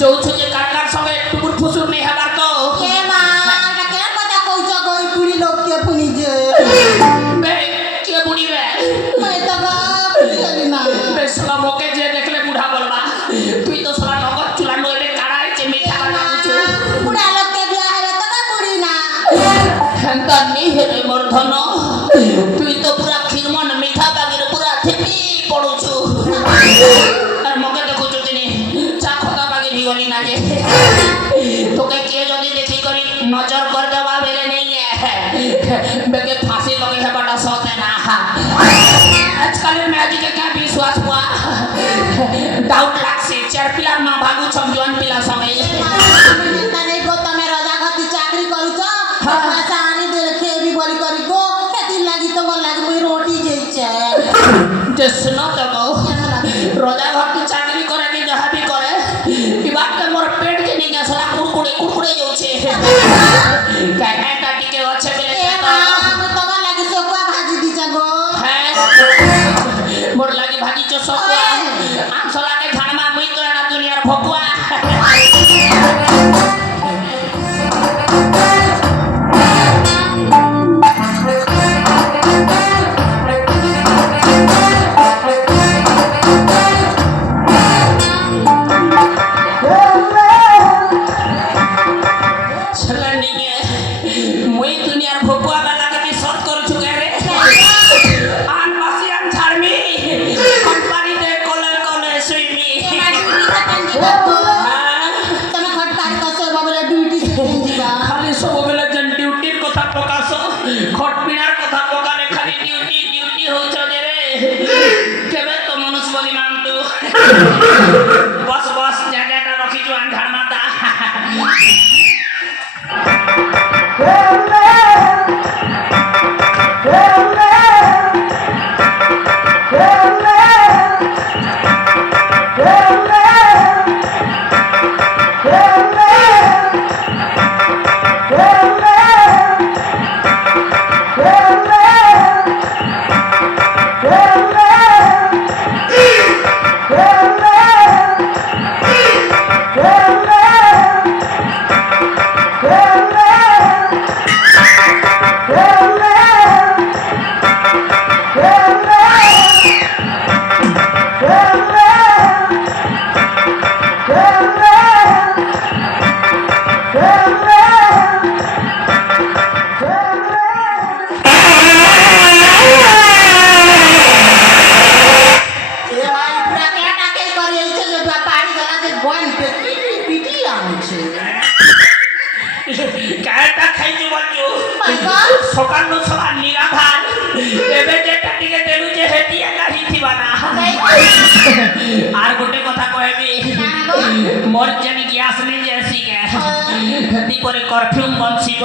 যৌছু যে কাকার সঙ্গে টুকুর ফুসুর নেই হবার তো কে মা কে কথা কইছ গই পুরি লোক কে ফুনি যে বে কে বুড়ি বে মই তো গা ফুলি গলি না বে সালা মোকে যে দেখলে বুড়া বলবা তুই তো সালা নগদ চুলা নইলে কাড়াই যে মিঠা বানাউছু বুড়া লোক কে বিয়া হেলে তো গা বুড়ি না হেনতা নি হেরে মোর ধন তুই তো পুরা খিরমন মিঠা বাগির পুরা থেপি পড়ুছু আর মোকে দেখুছু তিনি চা খতা বাগির হিগলি না যে তোকে কে যদি দেখি করি নজর করে দেবা বেলে নেই বেকে ফাঁসি লগে হেবাটা সতে না আজকালের মেয়াজিকে क्या विश्वास हुआ डाउट লাগছে চার পিলার মা ভাগু ছম জোয়ান পিলা সঙ্গে তারে গো তুমি রাজা ঘতি চাকরি করুছ পয়সা আনি দে খেবি বলি করি গো কেতি লাগি তো বল লাগি মই রোটি যেইছে যে শুনো তো গো রাজা ঘতি চাকরি করে কি যাহা भी করে ई बात के मोर पेट के नहीं गसला कुरकुरे जाउछे काटा टिके আছে বেলে আমি তোমার লাগি সকুয়া ভাজি দিছ গো হ্যাঁ মোর লাগি ভাজি চো সকুয়া আমসলা কে ঝাড়মা মুই তোরা না দুনিয়ার ভকুয়া बस बस जागाटा रखिछु आंधार माता সকাল সকাল নিরাধার এবে যে কাটিকে দেলু যে হেটি একা হিথিবা না আর গোটে কথা কইবি মোর জানি গ্যাস নেই যে আসি গে হেটি করে করফিউম বনছিব